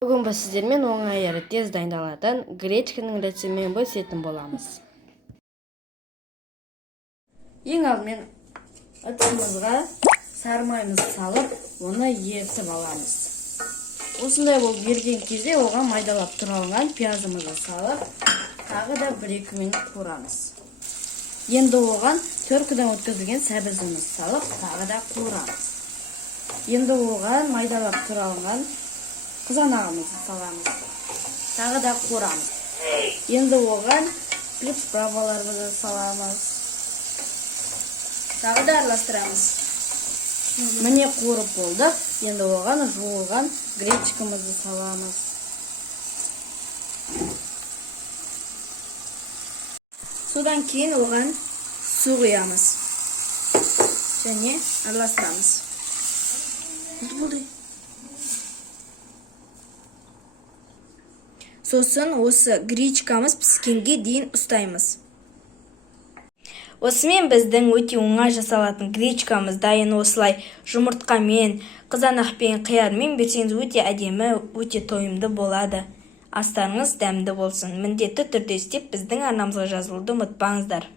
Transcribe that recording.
Бүгін біз сіздермен оңай әрі тез дайындалатын гречканың рецептімен бөлісетін боламыз. Ең алдымен ыдысымызға сары майымызды салып, оны ерітіп аламыз. Осындай болып еріген кезде оған майдалап туралған пиязымызды салып, тағы да 1-2 минут қуырамыз. Енді оған төркүден өткізілген сәбізімізді салып, тағы да қуырамыз. Енді оған майдалап туралған қызанағымызды саламыз. Тағы да қуырамыз. Енді оған приправаларымызды саламыз. Тағы да араластырамыз. Міне қуырып болды. Енді оған жуылған гречкамызды саламыз. Содан кейін оған су құямыз. Және араластырамыз. Сосын осы гречкамыз піскенге дейін ұстаймыз. Осымен біздің өте оңай жасалатын гречкамыз дайын. Осылай жұмыртқамен, қызанақпен, қиярмен берсеңіз өте әдемі, өте тойымды болады. Астарыңыз дәмді болсын. Міндетті түрде істеп біздің арнамызға жазылуды ұмытпаңыздар.